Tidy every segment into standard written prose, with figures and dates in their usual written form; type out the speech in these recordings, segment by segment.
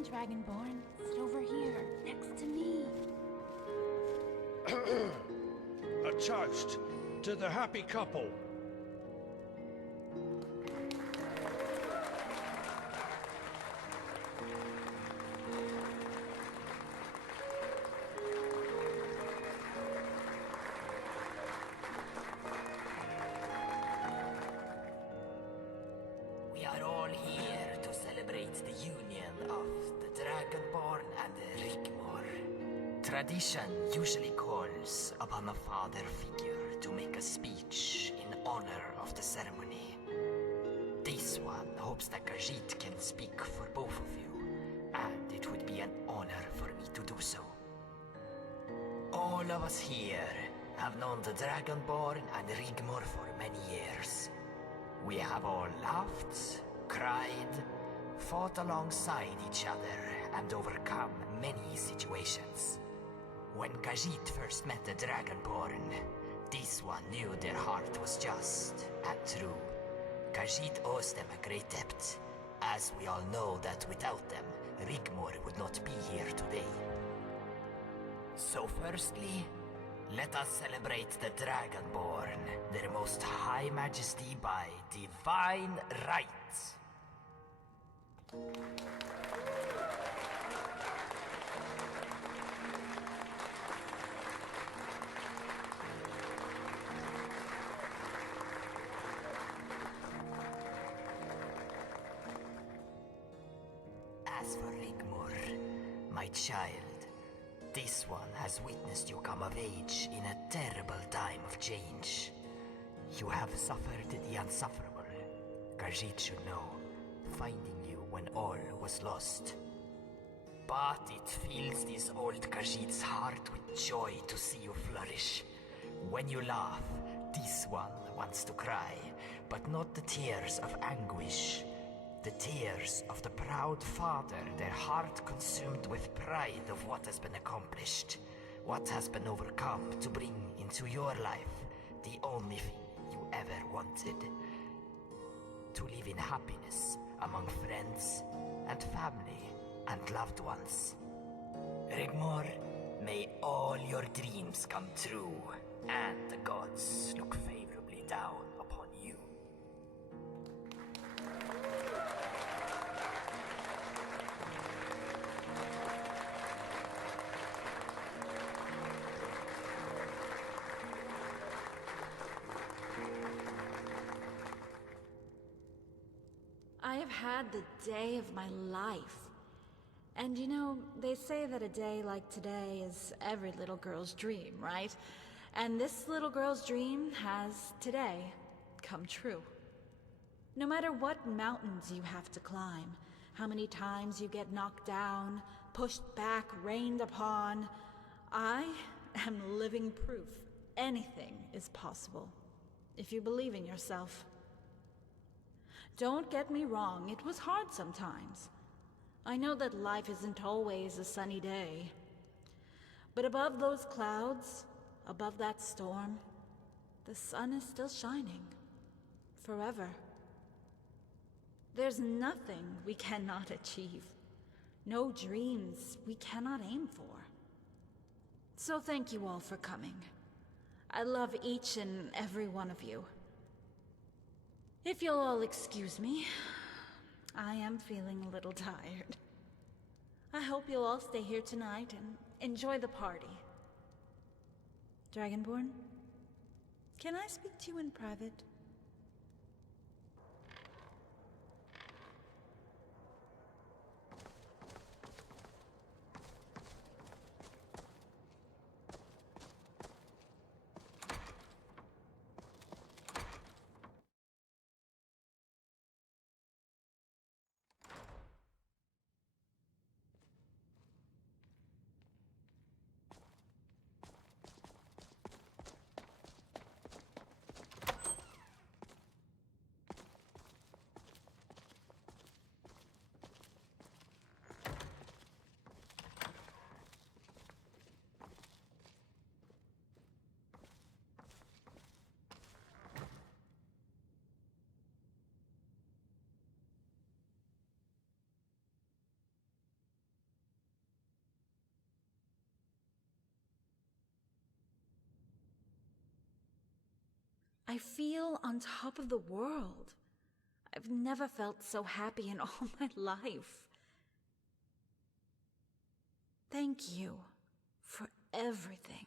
on, Dragonborn. Sit over here, next to me. A toast to the happy couple. We are all here to celebrate the union of the Dragonborn and the Rigmor. Tradition usually calls upon a father figure to make a speech in honor of the ceremony. This one hopes that Khajiit can speak for both of you, and it would be an honor for me to do so. All of us here have known the Dragonborn and Rigmor for many years. We have all laughed, cried, fought alongside each other, and overcome many situations. When Khajiit first met the Dragonborn, this one knew their heart was just and true. Khajiit owes them a great debt, as we all know that without them, Rigmor would not be here today. So firstly, let us celebrate the Dragonborn, their most high majesty by divine right. As for Rigmor, my child, this one has witnessed you come of age in a terrible time of change. You have suffered the unsufferable. Khajiit should know, finding you when all was lost. But it fills this old Khajiit's heart with joy to see you flourish. When you laugh, this one wants to cry, but not the tears of anguish. The tears of the proud father, their heart consumed with pride of what has been accomplished, what has been overcome to bring into your life the only thing you ever wanted. To live in happiness among friends and family and loved ones. Rigmor, may all your dreams come true, and the gods look favorably down upon you. I have had the day of my life. And you know, they say that a day like today is every little girl's dream, right? And this little girl's dream has, today, come true. No matter what mountains you have to climb, how many times you get knocked down, pushed back, rained upon, I am living proof anything is possible, if you believe in yourself. Don't get me wrong, it was hard sometimes. I know that life isn't always a sunny day. But above those clouds, above that storm, the sun is still shining. Forever. There's nothing we cannot achieve. No dreams we cannot aim for. So thank you all for coming. I love each and every one of you. If you'll all excuse me, I am feeling a little tired. I hope you'll all stay here tonight and enjoy the party. Dragonborn, can I speak to you in private? I feel on top of the world. I've never felt so happy in all my life. Thank you for everything.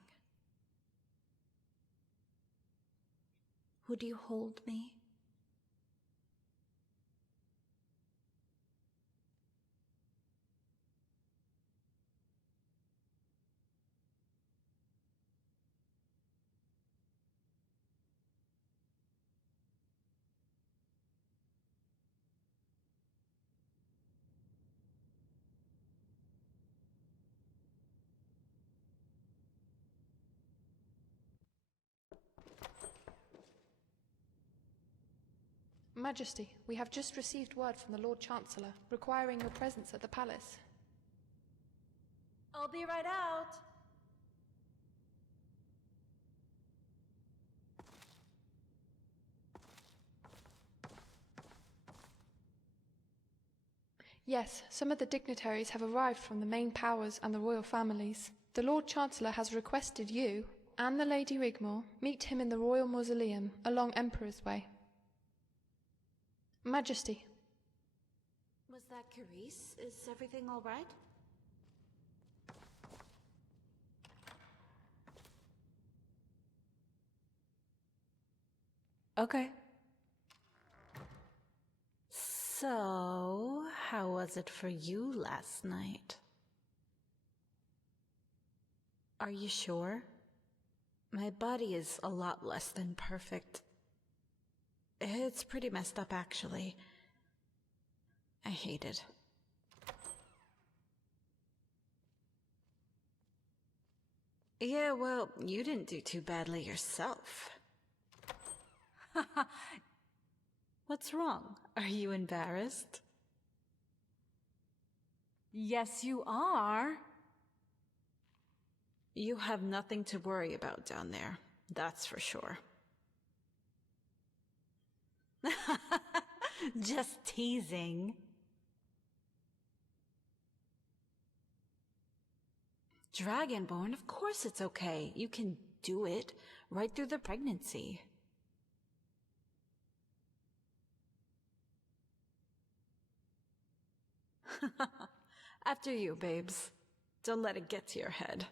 Would you hold me? Majesty, we have just received word from the Lord Chancellor requiring your presence at the palace. I'll be right out. Yes, some of the dignitaries have arrived from the main powers and the royal families. The Lord Chancellor has requested you and the Lady Rigmor meet him in the royal mausoleum along Emperor's Way. Majesty. Was that Carice? Is everything all right? Okay. So, how was it for you last night? Are you sure? My body is a lot less than perfect. It's pretty messed up, actually. I hate it. Yeah, well, you didn't do too badly yourself. What's wrong? Are you embarrassed? Yes, you are. You have nothing to worry about down there, that's for sure. Just teasing. Dragonborn, of course it's okay. You can do it right through the pregnancy. After you, babes. Don't let it get to your head.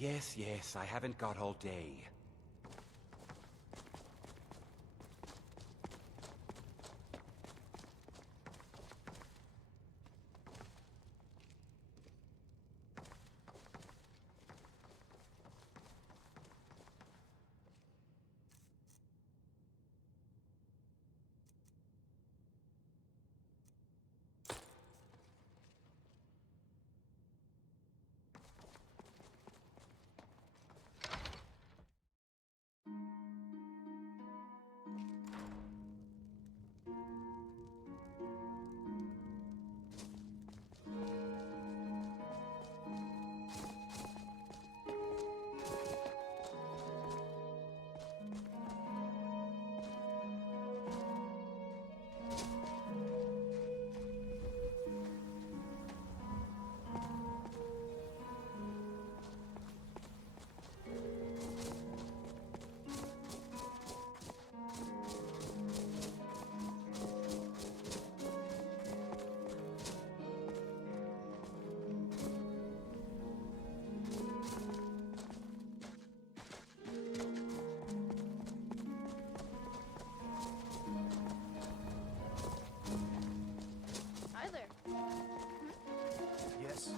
Yes, I haven't got all day. Hi there. Yes.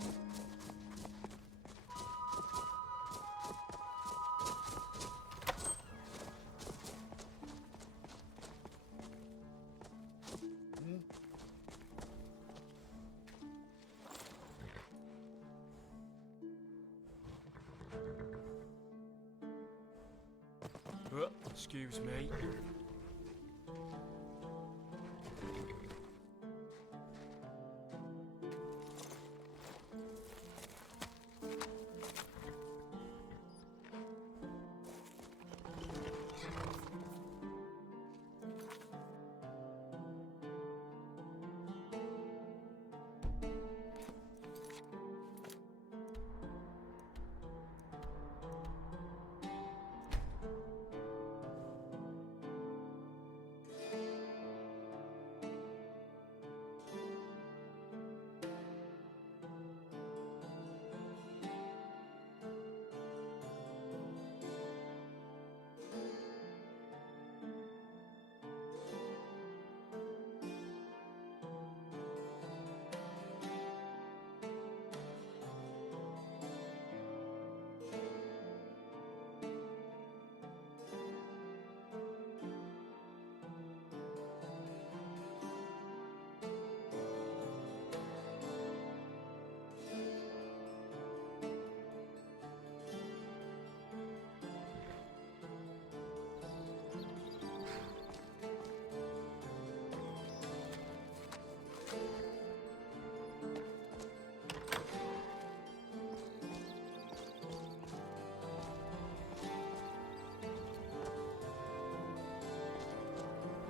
Excuse me.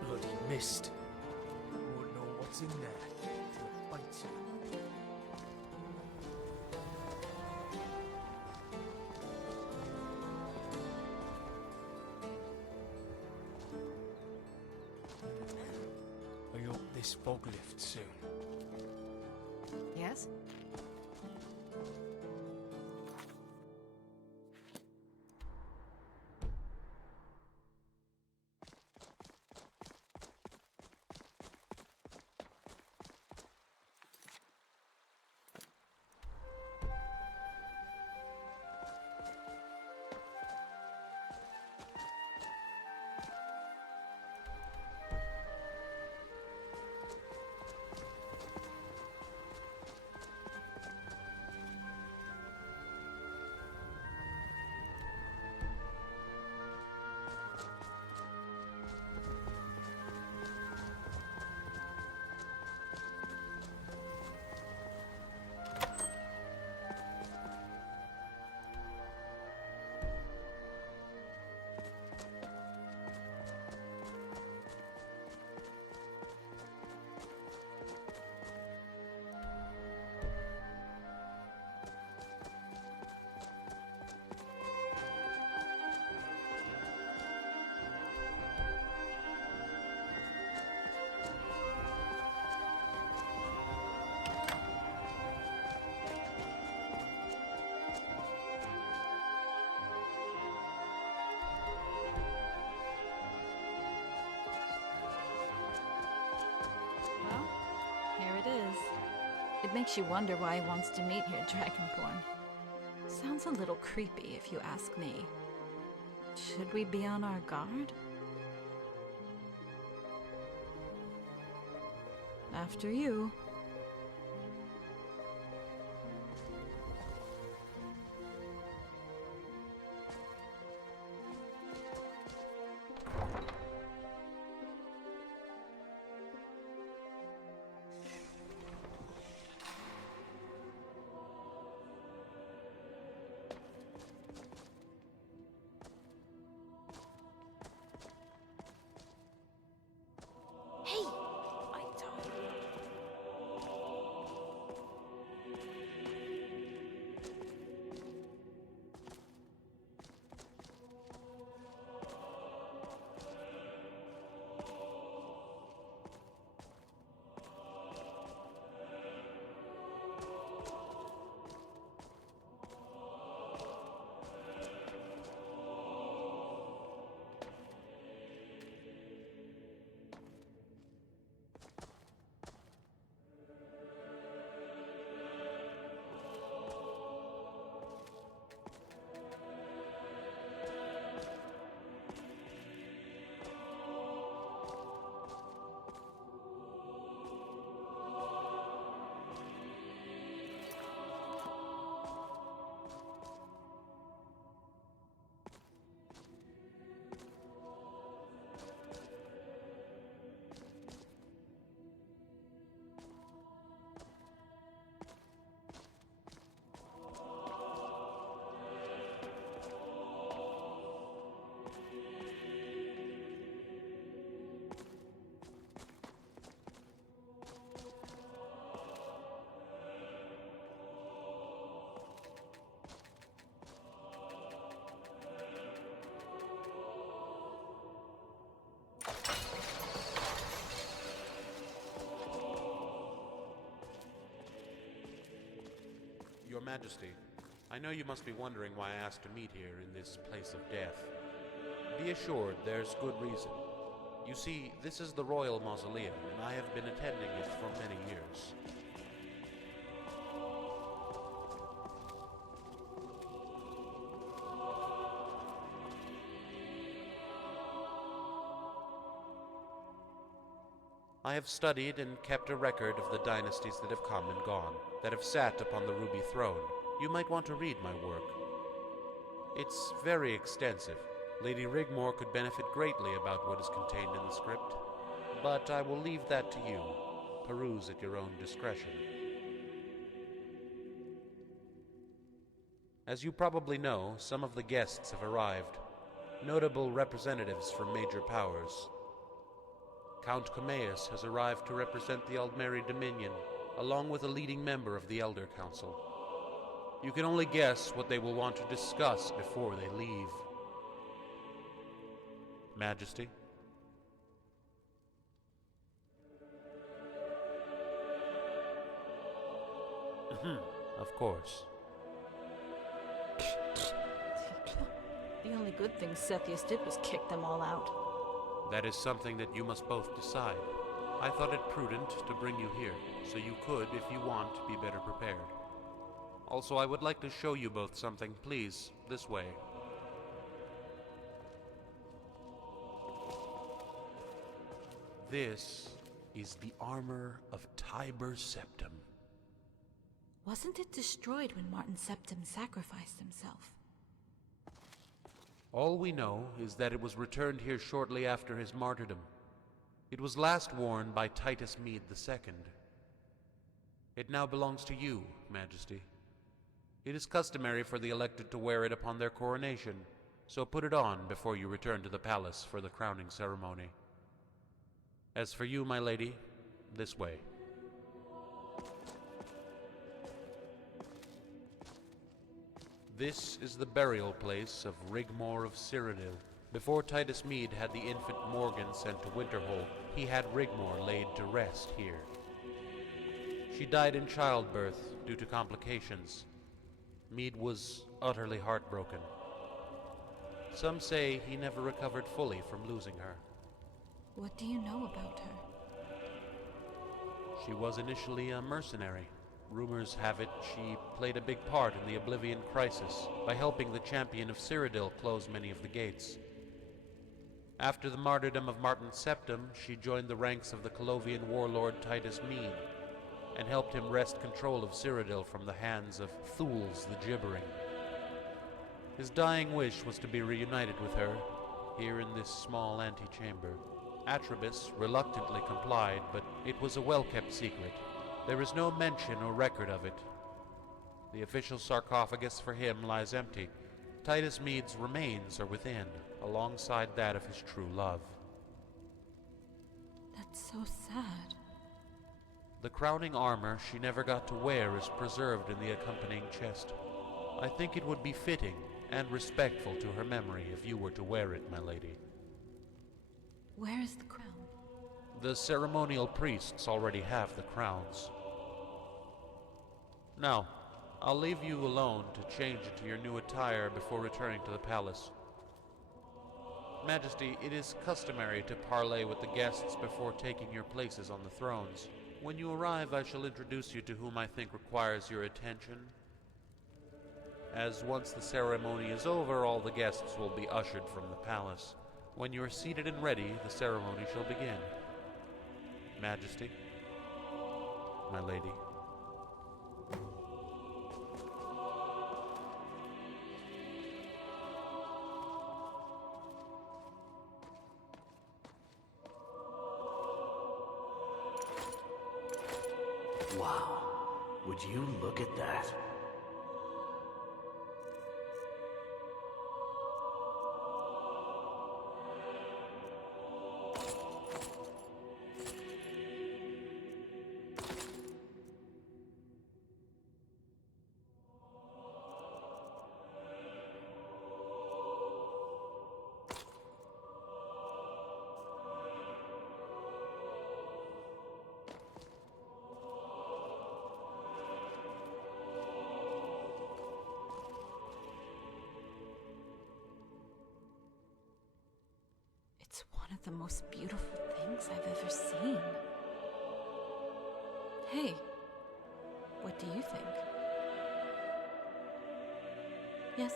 Bloody mist. Won't know what's in there till it bites you. I hope this fog lifts soon. Yes? It makes you wonder why he wants to meet here, Dragonborn. Sounds a little creepy, if you ask me. Should we be on our guard? After you. Hey! I don't. Your Majesty, I know you must be wondering why I asked to meet here in this place of death. Be assured there's good reason. You see, this is the royal mausoleum, and I have been attending it for many years. I have studied and kept a record of the dynasties that have come and gone, that have sat upon the ruby throne. You might want to read my work. It's very extensive. Lady Rigmor could benefit greatly about what is contained in the script, but I will leave that to you. Peruse at your own discretion. As you probably know, some of the guests have arrived, notable representatives from major powers. Count Comaeus has arrived to represent the Aldmeri Dominion, along with a leading member of the Elder Council. You can only guess what they will want to discuss before they leave. Majesty? Of course. The only good thing Sethius did was kick them all out. That is something that you must both decide. I thought it prudent to bring you here, so you could, if you want, be better prepared. Also, I would like to show you both something. Please, this way. This is the armor of Tiber Septim. Wasn't it destroyed when Martin Septim sacrificed himself? All we know is that it was returned here shortly after his martyrdom. It was last worn by Titus Mede II. It now belongs to you, Majesty. It is customary for the elected to wear it upon their coronation, so put it on before you return to the palace for the crowning ceremony. As for you, my lady, this way. This is the burial place of Rigmor of Cyrodiil. Before Titus Mede had the infant Morgan sent to Winterhold, he had Rigmor laid to rest here. She died in childbirth due to complications. Mede was utterly heartbroken. Some say he never recovered fully from losing her. What do you know about her? She was initially a mercenary, Rumors have it she played a big part in the Oblivion Crisis by helping the champion of Cyrodiil close many of the gates. After the martyrdom of Martin Septim, she joined the ranks of the Colovian warlord Titus Mede and helped him wrest control of Cyrodiil from the hands of Thools the Gibbering. His dying wish was to be reunited with her, here in this small antechamber. Atribus reluctantly complied, but it was a well-kept secret. There is no mention or record of it. The official sarcophagus for him lies empty. Titus Mede's remains are within, alongside that of his true love. That's so sad. The crowning armor she never got to wear is preserved in the accompanying chest. I think it would be fitting and respectful to her memory if you were to wear it, my lady. Where is the crown? The ceremonial priests already have the crowns. Now, I'll leave you alone to change into your new attire before returning to the palace. Majesty, it is customary to parley with the guests before taking your places on the thrones. When you arrive, I shall introduce you to whom I think requires your attention. As once the ceremony is over, all the guests will be ushered from the palace. When you are seated and ready, the ceremony shall begin. Majesty, my lady. Wow. Would you look at that? It's one of the most beautiful things I've ever seen. Hey, what do you think? Yes?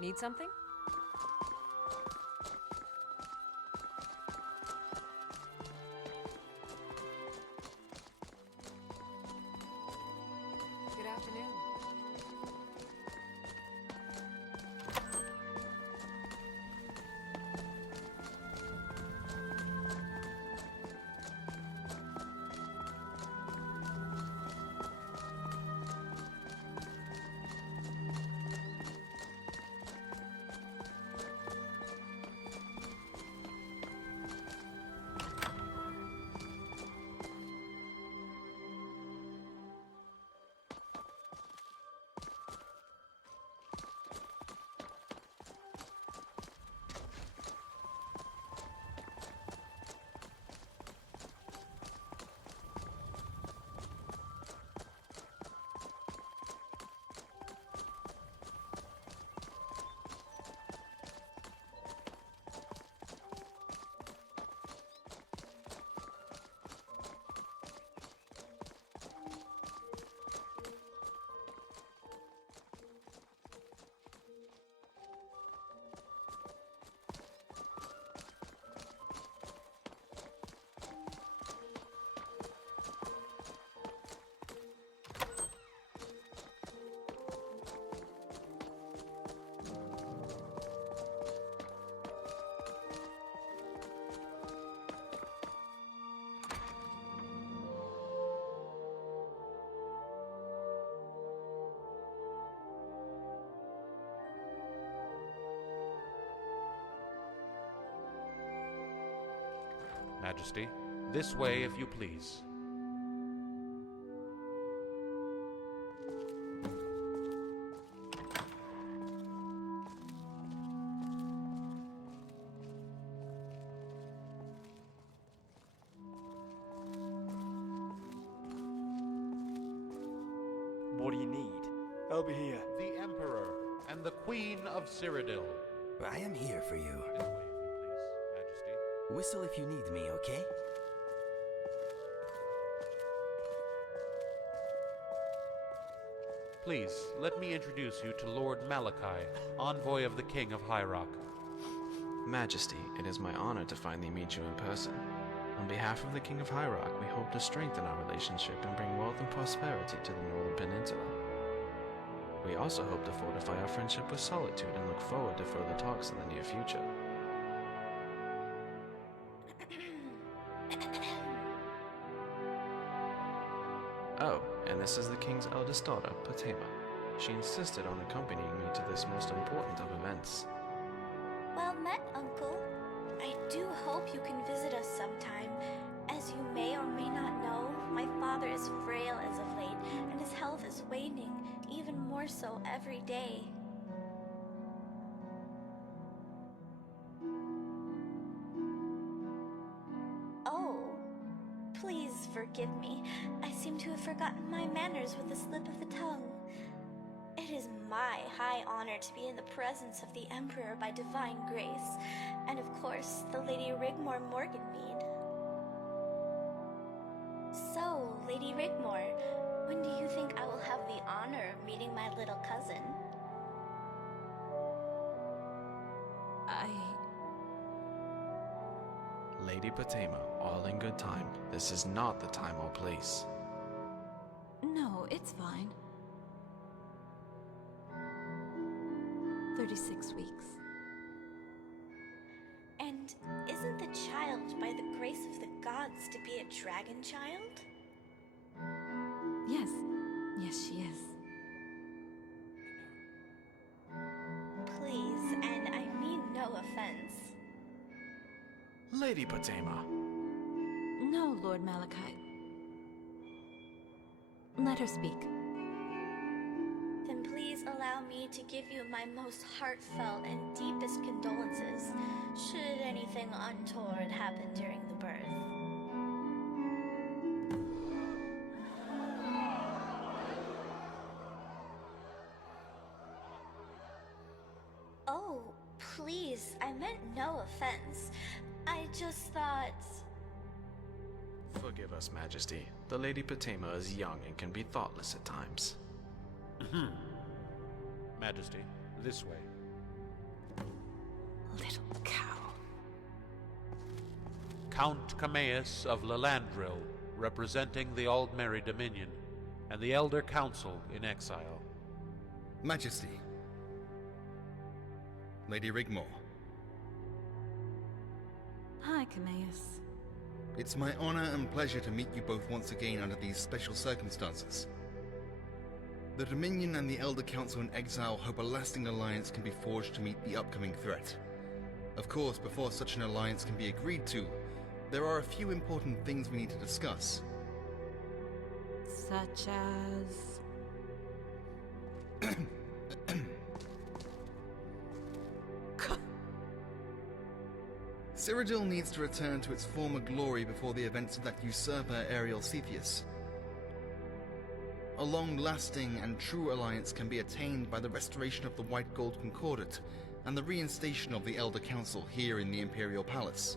Need something? Good afternoon. Majesty. This way, if you please. What do you need? Over here. The Emperor and the Queen of Cyrodiil. I am here for you. This way, if you please, Majesty. Whistle if you need me, okay? Please, let me introduce you to Lord Malachi, envoy of the King of High Rock. Majesty, it is my honor to finally meet you in person. On behalf of the King of High Rock, we hope to strengthen our relationship and bring wealth and prosperity to the Northern Peninsula. We also hope to fortify our friendship with Solitude and look forward to further talks in the near future. Oh, and this is the King's eldest daughter, Potema. She insisted on accompanying me to this most important of events. Well met, Uncle. I do hope you can visit us sometime. As you may or may not know, my father is frail as of late, and his health is waning, even more so every day. Oh, please forgive me. I seem to have forgotten my manners with a slip of the tongue. It is my high honor to be in the presence of the Emperor by divine grace, and of course, the Lady Rigmor Morganmead. So, Lady Rigmor, when do you think I will have the honor of meeting my little cousin? Lady Potema, all in good time. This is not the time or place. No, it's fine. 36 weeks. And isn't the child by the grace of the gods to be a dragon child? Yes. Yes, she is. Please, and I mean no offense. Lady Potema. No, Lord Malachi. Let her speak. Then please allow me to give you my most heartfelt and deepest condolences, should anything untoward happen during the birth. Oh, please, I meant no offense. I just thought... Forgive us, Majesty. The Lady Potema is young and can be thoughtless at times. Majesty, this way. Little cow. Count Cameus of Lelandril, representing the Aldmeri Dominion, and the Elder Council in exile. Majesty. Lady Rigmor. Hi, Cameus. It's my honor and pleasure to meet you both once again under these special circumstances. The Dominion and the Elder Council in exile hope a lasting alliance can be forged to meet the upcoming threat. Of course, before such an alliance can be agreed to, there are a few important things we need to discuss. Such as... Cyrodiil needs to return to its former glory before the events of that usurper Ariel Cepheus. A long-lasting and true alliance can be attained by the restoration of the White Gold Concordat and the reinstation of the Elder Council here in the Imperial Palace.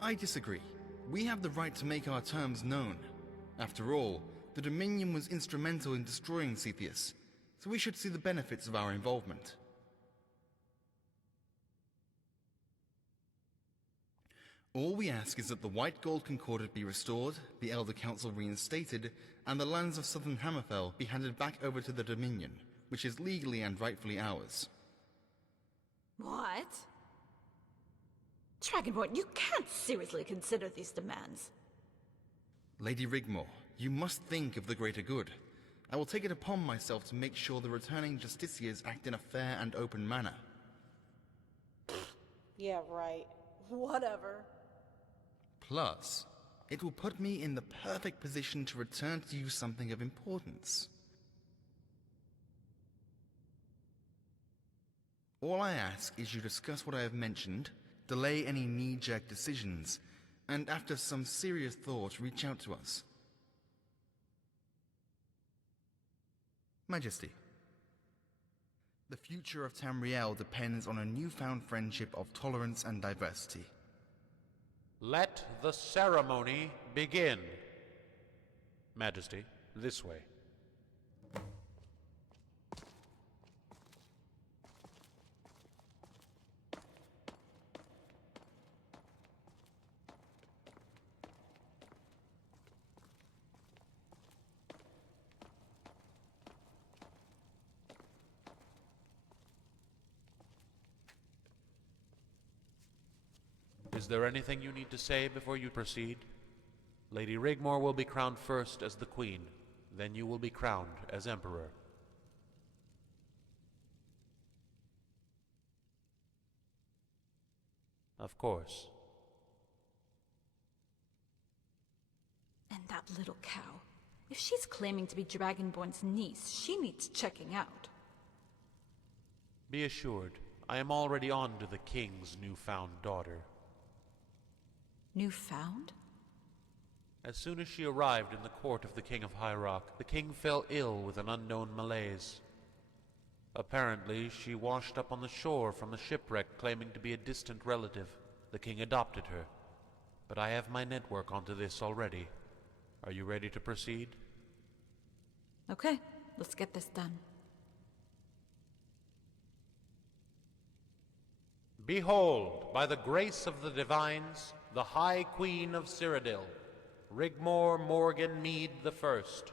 I disagree. We have the right to make our terms known. After all, the Dominion was instrumental in destroying Cepheus, so we should see the benefits of our involvement. All we ask is that the White Gold Concordat be restored, the Elder Council reinstated, and the lands of Southern Hammerfell be handed back over to the Dominion, which is legally and rightfully ours. What? Dragonborn, you can't seriously consider these demands. Lady Rigmor, you must think of the greater good. I will take it upon myself to make sure the returning justiciars act in a fair and open manner. Yeah, right. Whatever. Plus, it will put me in the perfect position to return to you something of importance. All I ask is you discuss what I have mentioned, delay any knee-jerk decisions, and after some serious thought, reach out to us. Majesty, the future of Tamriel depends on a newfound friendship of tolerance and diversity. Let the ceremony begin. Majesty, this way. Is there anything you need to say before you proceed? Lady Rigmor will be crowned first as the Queen, then you will be crowned as Emperor. Of course. And that little cow. If she's claiming to be Dragonborn's niece, she needs checking out. Be assured, I am already on to the King's newfound daughter. Newfound? As soon as she arrived in the court of the King of High Rock, the king fell ill with an unknown malaise. Apparently, she washed up on the shore from a shipwreck claiming to be a distant relative. The king adopted her. But I have my network onto this already. Are you ready to proceed? Okay, let's get this done. Behold, by the grace of the divines, the High Queen of Cyrodiil, Rigmor Morgan Mead the First.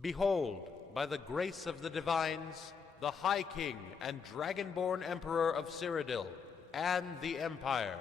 Behold, by the grace of the divines, the High King and Dragonborn Emperor of Cyrodiil, and the Empire.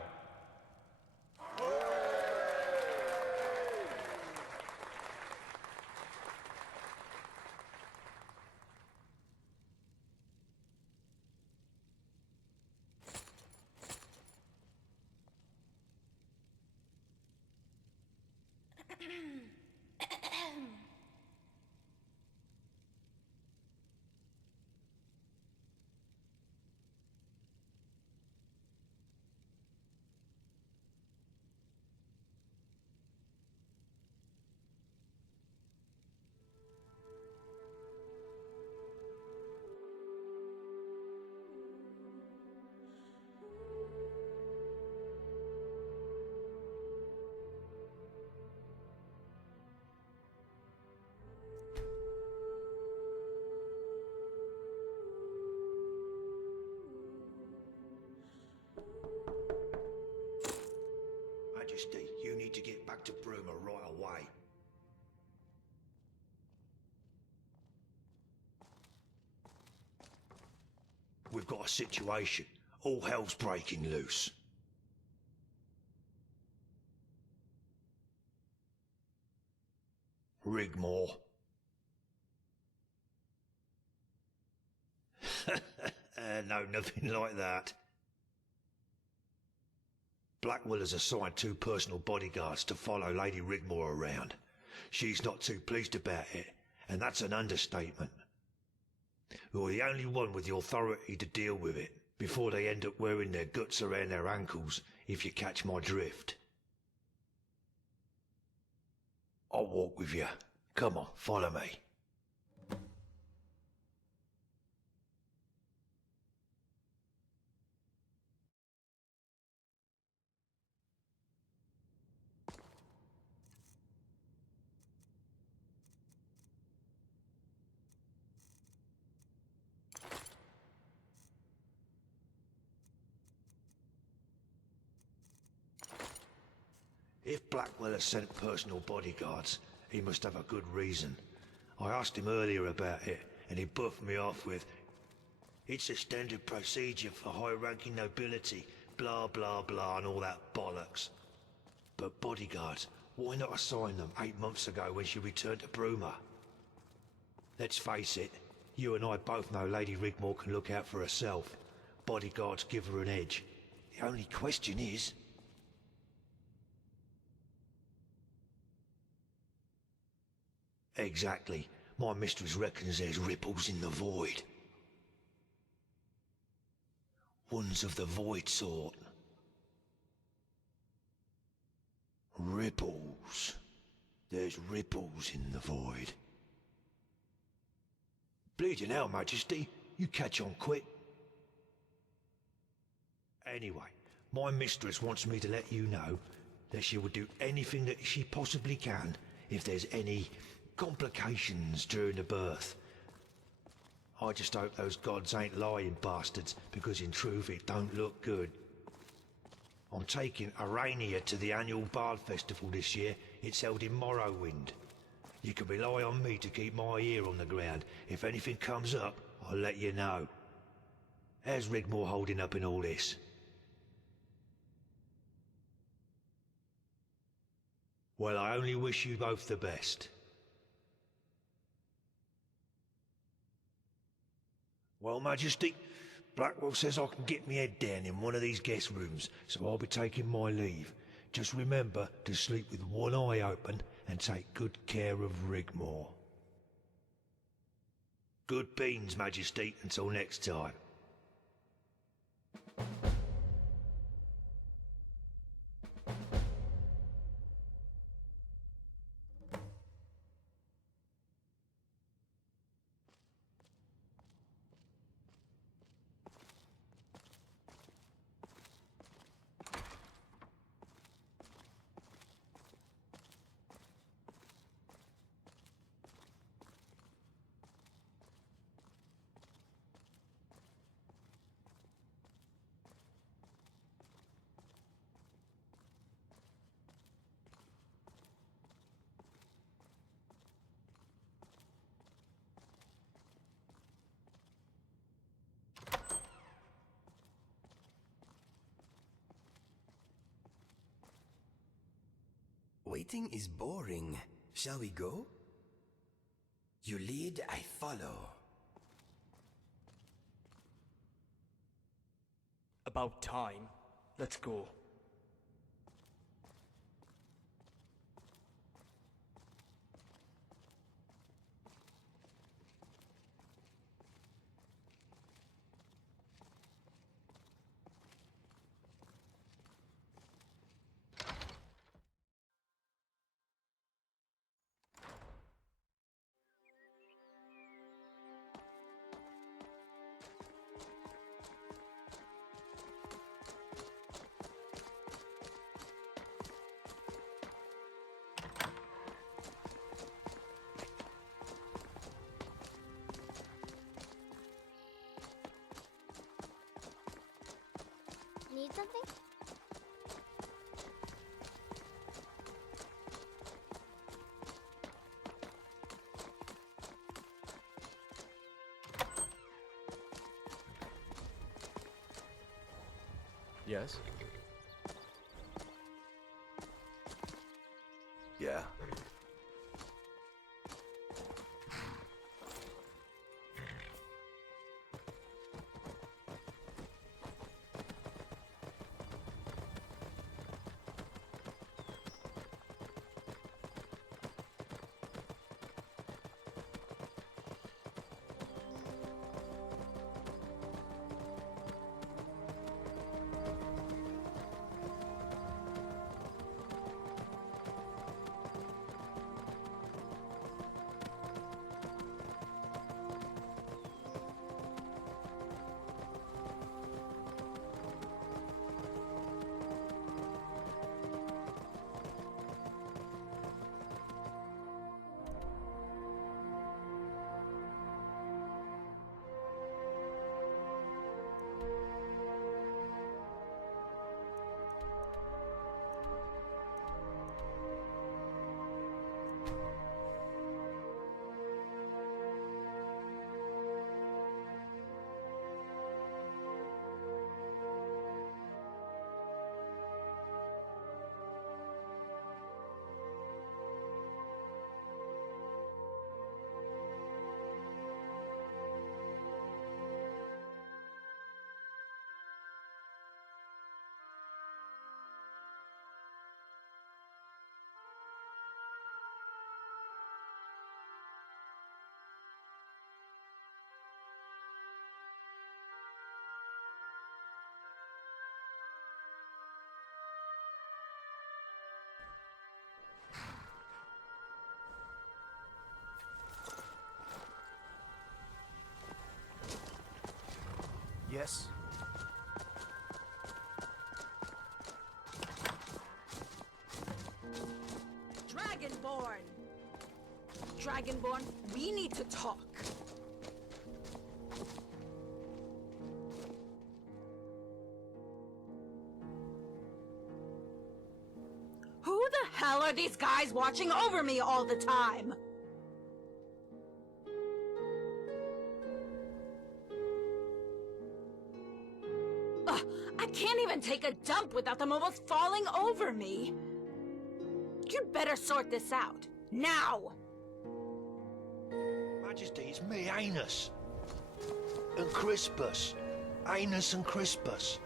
Majesty, you need to get back to Bruma right away. We've got a situation. All hell's breaking loose. Rigmor. No, nothing like that. Blackwell has assigned 2 personal bodyguards to follow Lady Rigmor around. She's not too pleased about it, and that's an understatement. You're the only one with the authority to deal with it, before they end up wearing their guts around their ankles, if you catch my drift. I'll walk with you. Come on, follow me. If Blackwell has sent personal bodyguards, he must have a good reason. I asked him earlier about it, and he buffed me off with, "It's a standard procedure for high-ranking nobility, blah blah blah and all that bollocks." But bodyguards, why not assign them 8 months ago when she returned to Bruma? Let's face it, you and I both know Lady Rigmor can look out for herself. Bodyguards give her an edge. The only question is... Exactly. My mistress reckons there's ripples in the void. Ones of the void sort. Ripples. There's ripples in the void. Bleeding hell, Majesty. You catch on quick. Anyway, my mistress wants me to let you know that she will do anything that she possibly can if there's any complications during the birth. I just hope those gods ain't lying bastards, because in truth it don't look good. I'm taking Arania to the annual Bard Festival this year. It's held in Morrowind. You can rely on me to keep my ear on the ground. If anything comes up, I'll let you know. How's Rigmor holding up in all this? Well, I only wish you both the best. Well, Majesty, Blackwell says I can get me head down in one of these guest rooms, so I'll be taking my leave. Just remember to sleep with one eye open and take good care of Rigmor. Good beans, Majesty, until next time. Waiting is boring. Shall we go? You lead, I follow. About time. Let's go. Need something? Yes? Yeah. Yes? Dragonborn! Dragonborn, we need to talk. Who the hell are these guys watching over me all the time? Ugh, I can't even take a dump without them almost falling over me. You'd better sort this out. Now! Majesty, it's me, Anus. And Crispus. Anus and Crispus.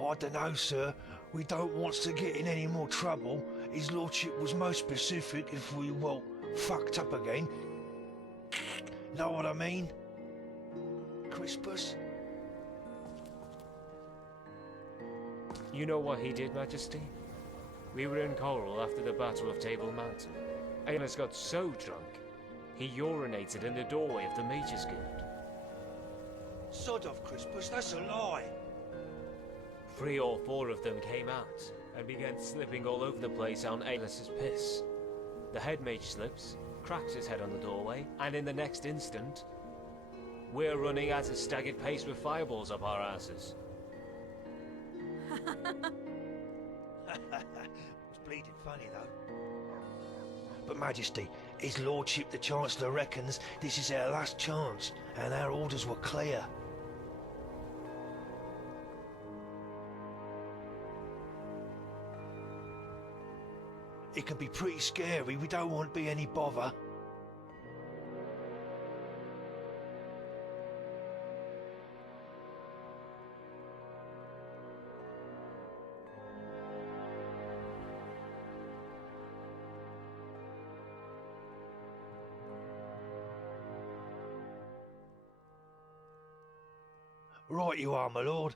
I dunno, sir. We don't want to get in any more trouble. His lordship was most specific if we, well, fucked up again. Know what I mean? Crispus? You know what he did, Majesty? We were in Coral after the Battle of Table Mountain. Aeolus got so drunk, he urinated in the doorway of the Mages Guild. Sod off, Crispus, that's a lie. 3 or 4 of them came out and began slipping all over the place on Aeolus's piss. The head mage slips, cracks his head on the doorway, and in the next instant, we're running at a staggered pace with fireballs up our asses. It's bleeding funny, though. But Majesty, His Lordship the Chancellor reckons this is our last chance, and our orders were clear. It can be pretty scary, we don't want to be any bother. Right you are, my lord.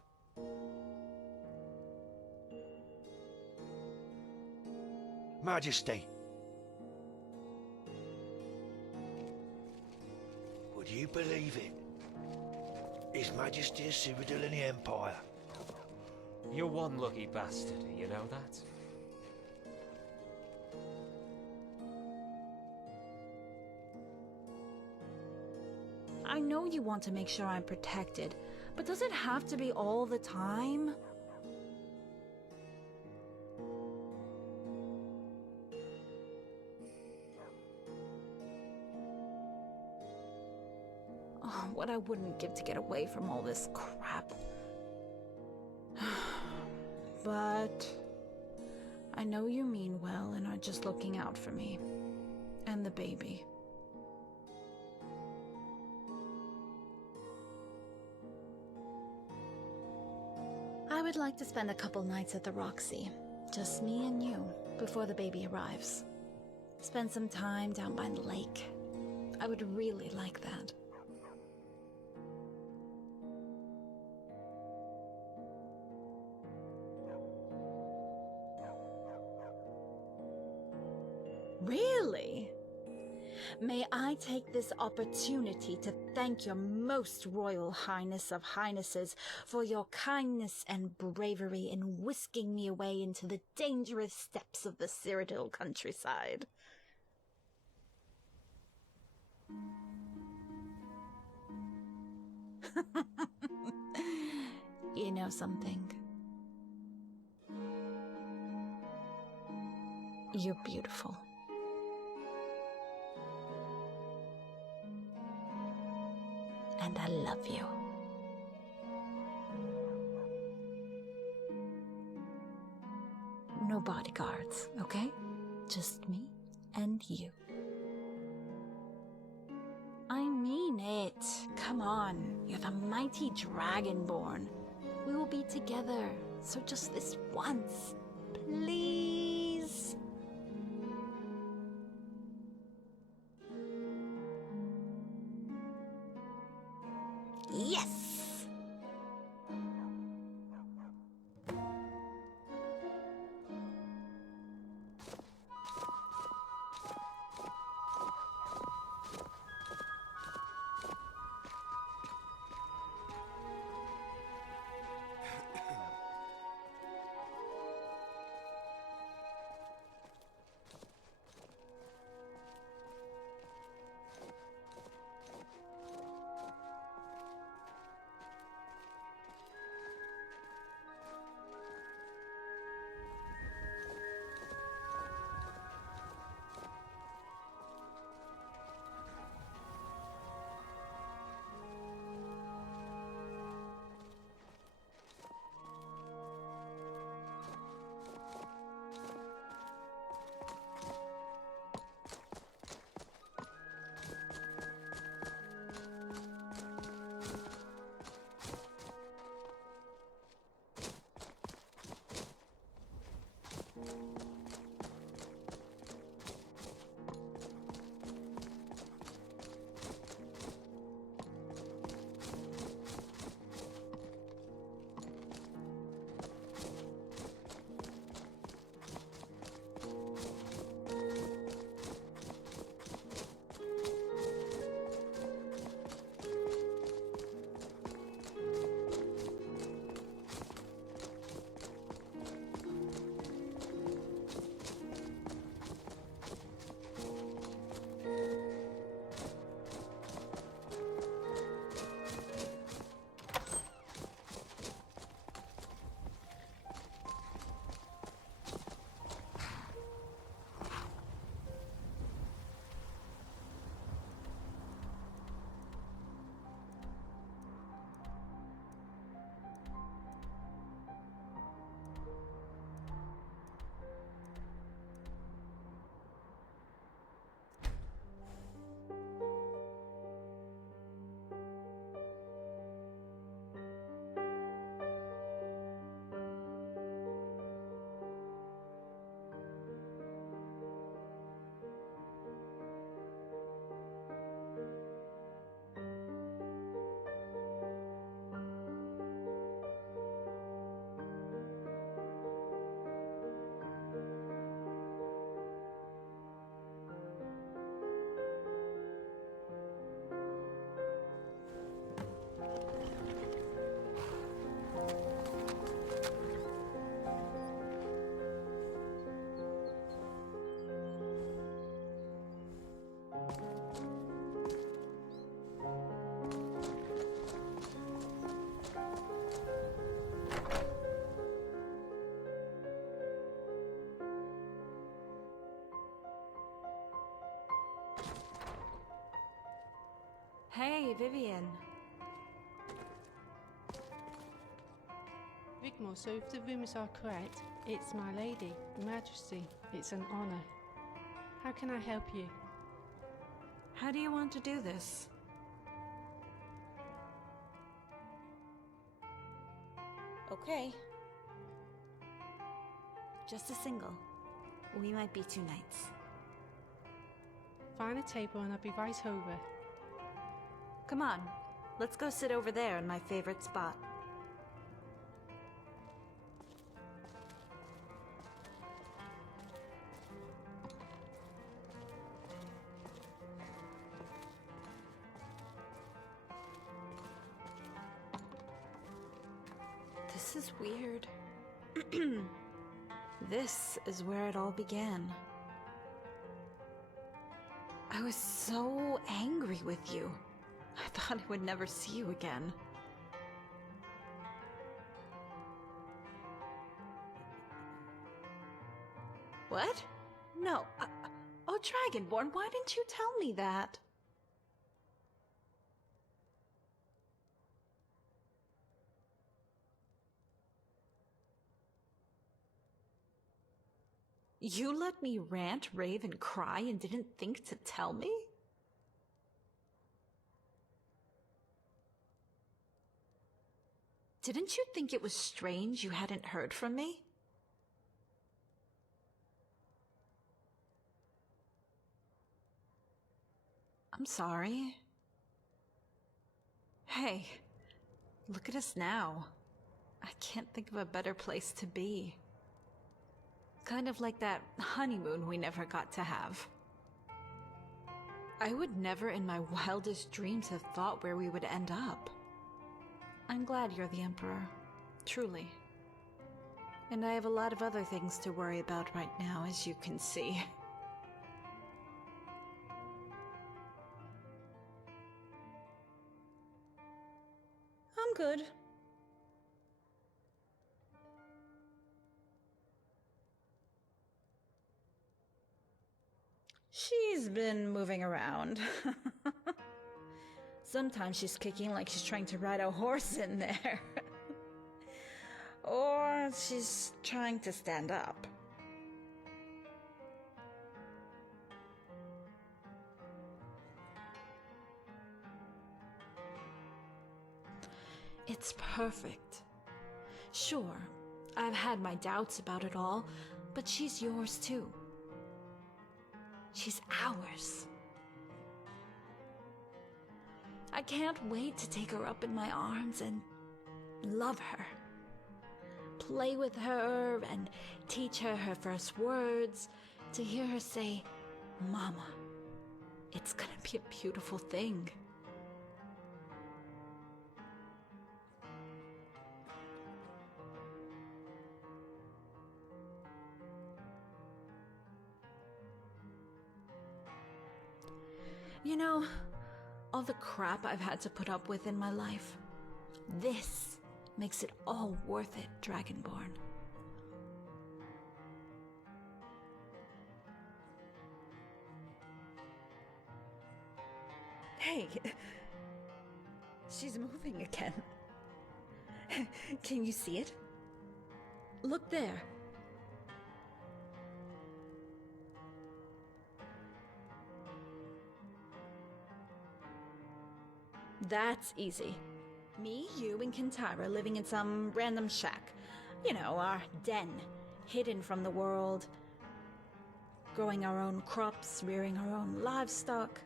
Majesty. Would you believe it? His Majesty is Cyrodiil in the Empire. You're one lucky bastard, you know that? I know you want to make sure I'm protected, but does it have to be all the time? Oh, what I wouldn't give to get away from all this crap. But I know you mean well and are just looking out for me. And the baby. I would like to spend a couple nights at the Roxy. Just me and you, before the baby arrives. Spend some time down by the lake. I would really like that. Really? May I take this opportunity to thank your most royal highness of highnesses for your kindness and bravery in whisking me away into the dangerous steppes of the Cyrodiil countryside. You know something? You're beautiful. And I love you. No bodyguards, okay? Just me and you. I mean it. Come on. You're the mighty Dragonborn. We will be together. So just this once. Please. Yes! Hey, Vivian. Rigmor, so if the rumours are correct, it's my lady, Your Majesty. It's an honour. How can I help you? How do you want to do this? Okay. Just a single. We might be 2 nights. Find a table and I'll be right over. Come on, let's go sit over there in my favorite spot. This is weird. This is where it all began. I was so angry with you. I thought I would never see you again. What? No. Oh, Dragonborn, why didn't you tell me that? You let me rant, rave, and cry and didn't think to tell me? Didn't you think it was strange you hadn't heard from me? I'm sorry. Hey, look at us now. I can't think of a better place to be. Kind of like that honeymoon we never got to have. I would never in my wildest dreams have thought where we would end up. I'm glad you're the Emperor, truly. And I have a lot of other things to worry about right now, as you can see. I'm good. She's been moving around. Sometimes she's kicking like she's trying to ride a horse in there. Or she's trying to stand up. It's perfect. Sure, I've had my doubts about it all, but she's yours too. She's ours. I can't wait to take her up in my arms and love her. Play with her and teach her her first words, to hear her say, Mama. It's gonna be a beautiful thing. You know, all the crap I've had to put up with in my life, this makes it all worth it, Dragonborn. Hey, she's moving again. Can you see it? Look there. That's easy. Me, you, and Kintara living in some random shack. You know, our den, hidden from the world. Growing our own crops, rearing our own livestock,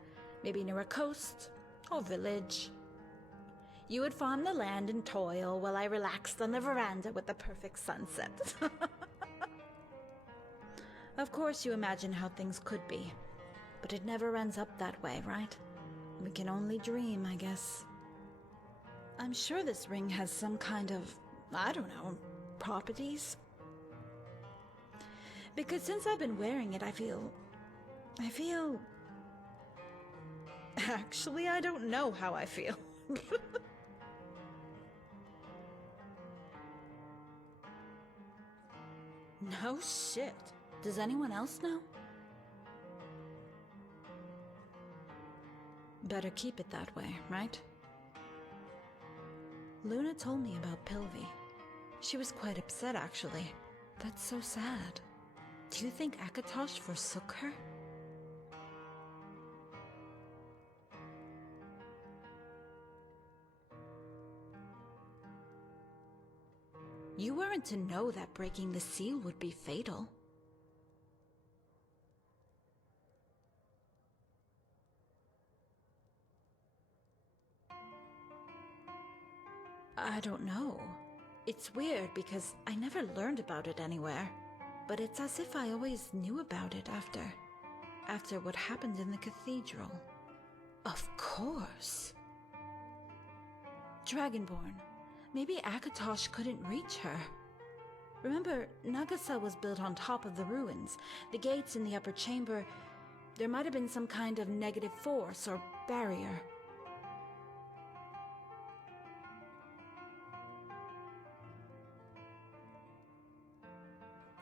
maybe near a coast or village. You would farm the land and toil while I relaxed on the veranda with the perfect sunset. Of course you imagine how things could be, but it never ends up that way, right? We can only dream, I guess. I'm sure this ring has some kind of, I don't know, properties. Because since I've been wearing it, I feel... Actually, I don't know how I feel. No shit. Does anyone else know? Better keep it that way, right? Luna told me about Pilvi. She was quite upset, actually. That's so sad. Do you think Akatosh forsook her? You weren't to know that breaking the seal would be fatal. I don't know. It's weird because I never learned about it anywhere. But it's as if I always knew about it after what happened in the cathedral. Of course. Dragonborn. Maybe Akatosh couldn't reach her. Remember, Nagasa was built on top of the ruins. The gates in the upper chamber, there might have been some kind of negative force or barrier.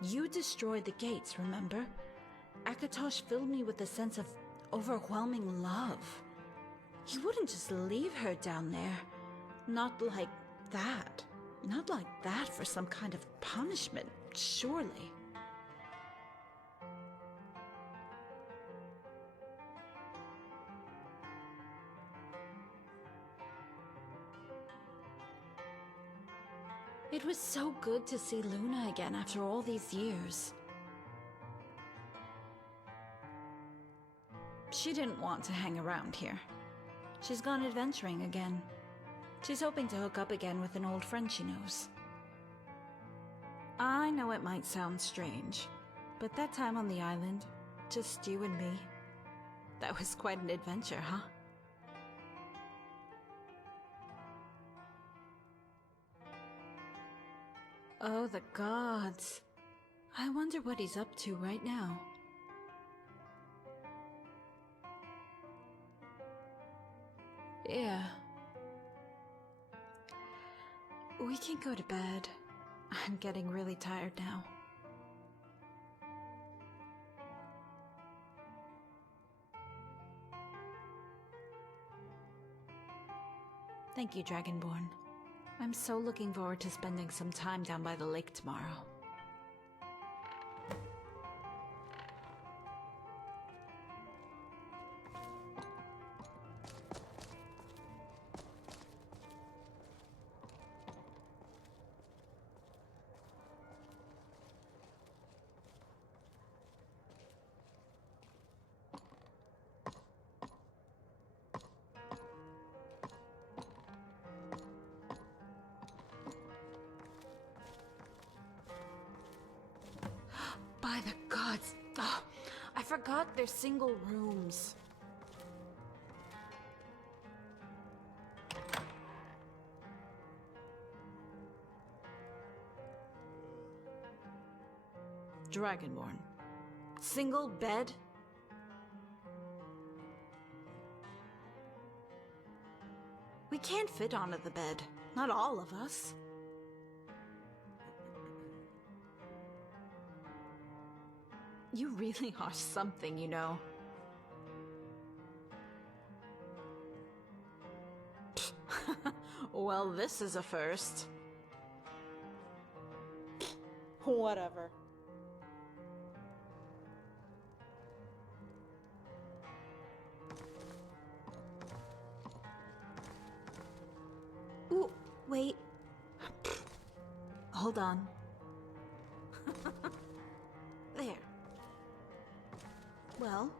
You destroyed the gates, remember? Akatosh filled me with a sense of overwhelming love. He wouldn't just leave her down there. Not like that. Not like that for some kind of punishment, surely. It was so good to see Luna again after all these years. She didn't want to hang around here. She's gone adventuring again. She's hoping to hook up again with an old friend she knows. I know it might sound strange, but that time on the island, just you and me, that was quite an adventure, huh? Oh, the gods. I wonder what he's up to right now. Yeah. We can go to bed. I'm getting really tired now. Thank you, Dragonborn. I'm so looking forward to spending some time down by the lake tomorrow. By the gods! Oh, I forgot they're single rooms. Dragonborn. Single bed? We can't fit onto the bed. Not all of us. You really are something, you know. Well, this is a first. Whatever. Ooh, wait. Hold on. There. Well,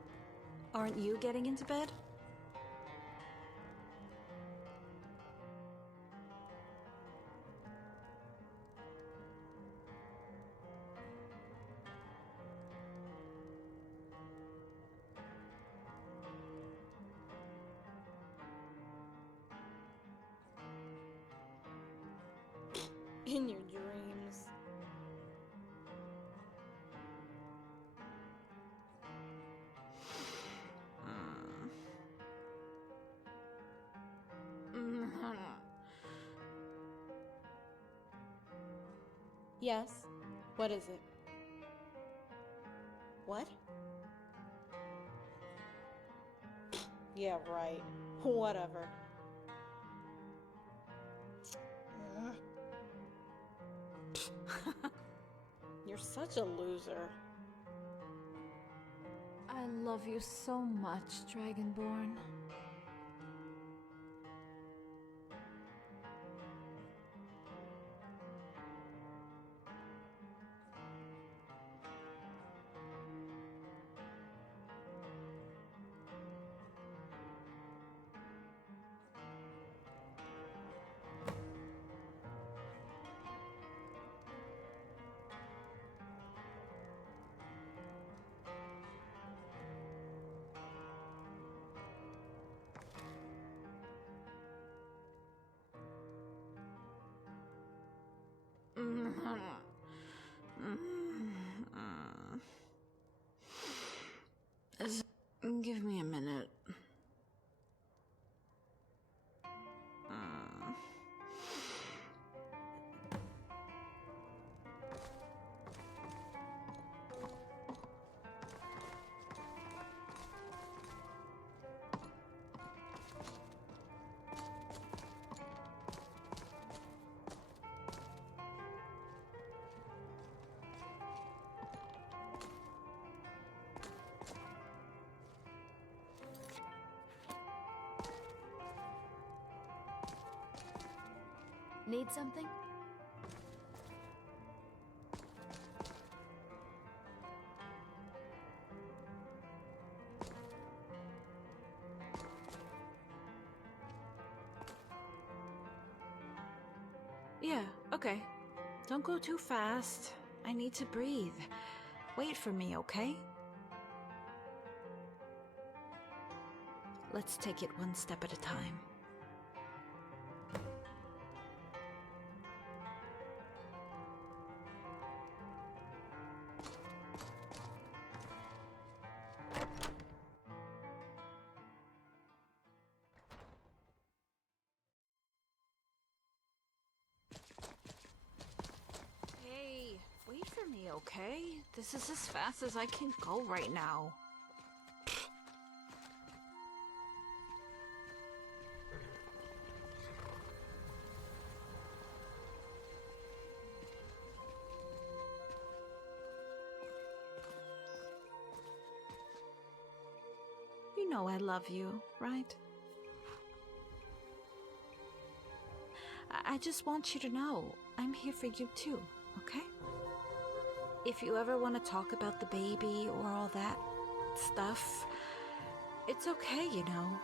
aren't you getting into bed? In your dreams. Yes? What is it? What? Yeah, right. Whatever. You're such a loser. I love you so much, Dragonborn. Give me a minute. Need something? Yeah, okay. Don't go too fast. I need to breathe. Wait for me, okay? Let's take it one step at a time. Hey, wait for me, okay? This is as fast as I can go right now. You know I love you, right? I just want you to know I'm here for you too, okay? If you ever want to talk about the baby or all that stuff, it's okay, you know.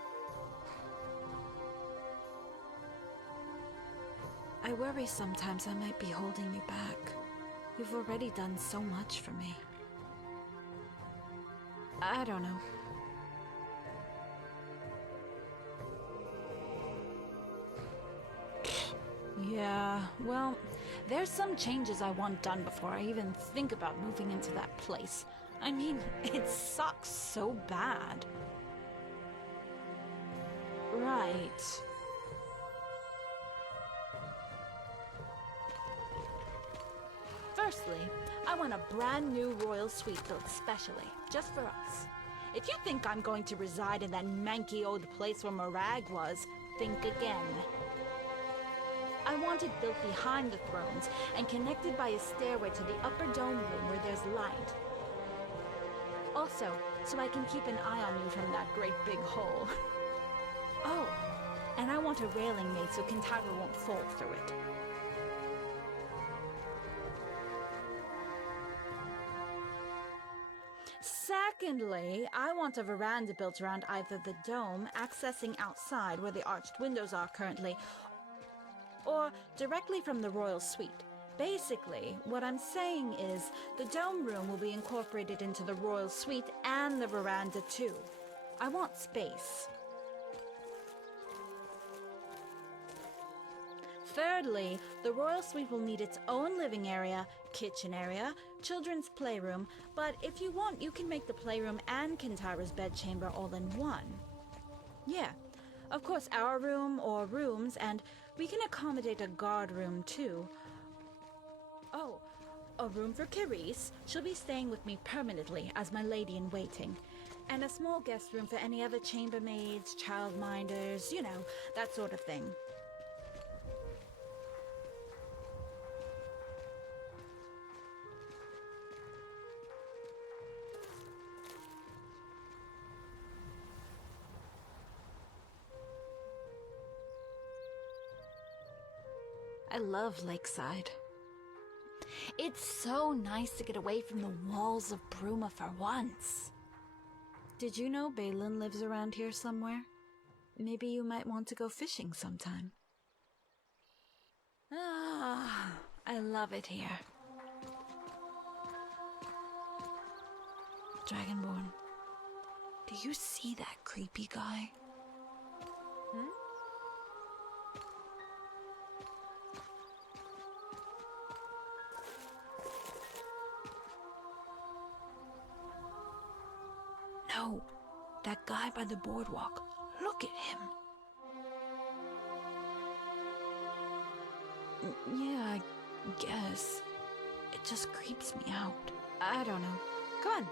I worry sometimes I might be holding you back. You've already done so much for me. I don't know. Yeah, well, there's some changes I want done before I even think about moving into that place. I mean, it sucks so bad. Right. Firstly, I want a brand new royal suite built specially, just for us. If you think I'm going to reside in that manky old place where Morag was, think again. I want it built behind the thrones and connected by a stairway to the upper dome room where there's light. Also, so I can keep an eye on you from that great big hole. Oh, and I want a railing made so Kintara won't fall through it. Secondly, I want a veranda built around either the dome, accessing outside where the arched windows are currently, or directly from the royal suite. Basically, what I'm saying is the dome room will be incorporated into the royal suite and the veranda too. I want space. Thirdly, the royal suite will need its own living area, kitchen area, children's playroom, but if you want, you can make the playroom and Kintara's bedchamber all in one. Yeah, of course our room or rooms, and we can accommodate a guard room too. Oh, a room for Carice. She'll be staying with me permanently as my lady-in-waiting. And a small guest room for any other chambermaids, childminders, you know, that sort of thing. I love Lakeside. It's so nice to get away from the walls of Bruma for once. Did you know Balin lives around here somewhere? Maybe you might want to go fishing sometime. Ah, I love it here. Dragonborn, do you see that creepy guy? Hmm? No, that guy by the boardwalk. Look at him. Yeah, I guess. It just creeps me out. I don't know. Come on.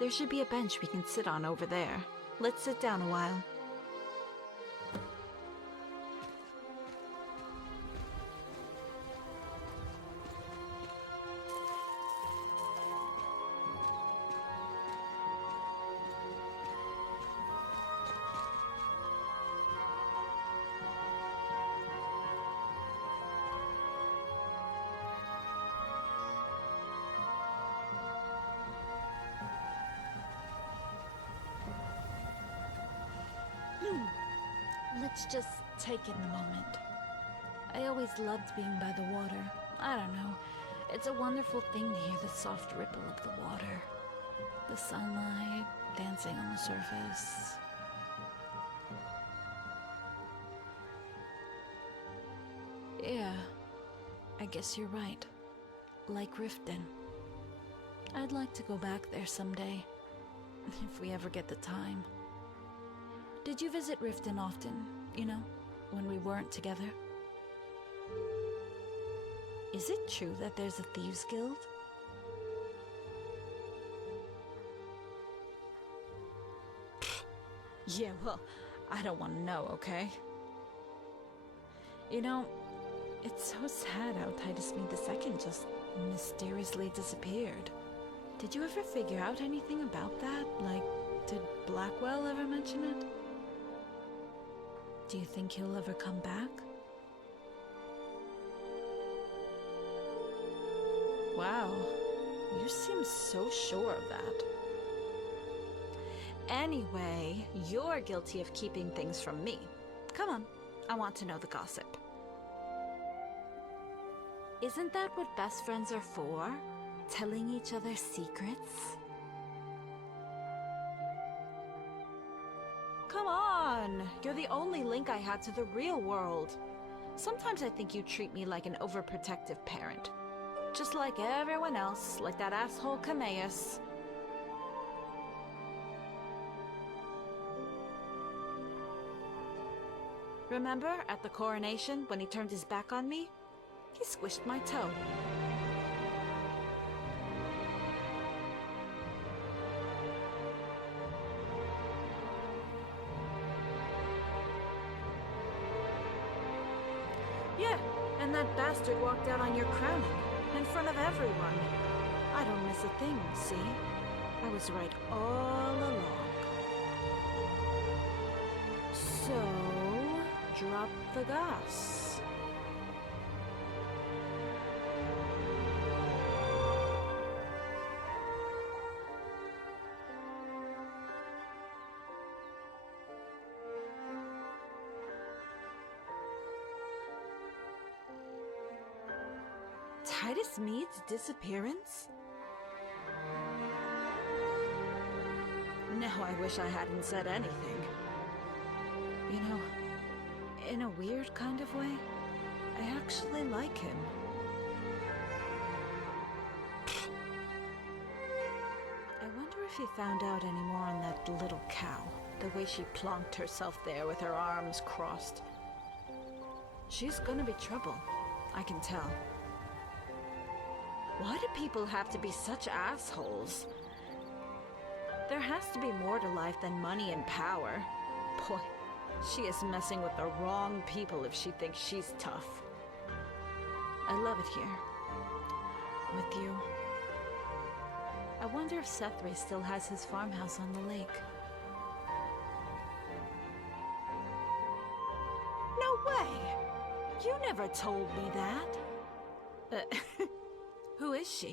There should be a bench we can sit on over there. Let's sit down a while. Let's just take in the moment. I always loved being by the water. I don't know. It's a wonderful thing to hear the soft ripple of the water. The sunlight dancing on the surface. Yeah, I guess you're right. Like Riften. I'd like to go back there someday. If we ever get the time. Did you visit Riften often, you know, when we weren't together? Is it true that there's a thieves' guild? Yeah, well, I don't want to know, okay? You know, it's so sad how Titus Mead II just mysteriously disappeared. Did you ever figure out anything about that? Like, did Blackwell ever mention it? Do you think he'll ever come back? Wow, you seem so sure of that. Anyway, you're guilty of keeping things from me. Come on, I want to know the gossip. Isn't that what best friends are for? Telling each other secrets? Come on! You're the only link I had to the real world. Sometimes I think you treat me like an overprotective parent. Just like everyone else, like that asshole Cameus. Remember, at the coronation, when he turned his back on me? He squished my toe. Yeah, and that bastard walked out on your crowning, in front of everyone. I don't miss a thing, see? I was right all along. So, drop the gas. Titus Mead's disappearance? Now I wish I hadn't said anything. You know, in a weird kind of way, I actually like him. I wonder if he found out any more on that little cow, the way she plonked herself there with her arms crossed. She's gonna be trouble, I can tell. Why do people have to be such assholes? There has to be more to life than money and power. Boy, she is messing with the wrong people if she thinks she's tough. I love it here. With you. I wonder if Sethray still has his farmhouse on the lake. No way! You never told me that. Who is she?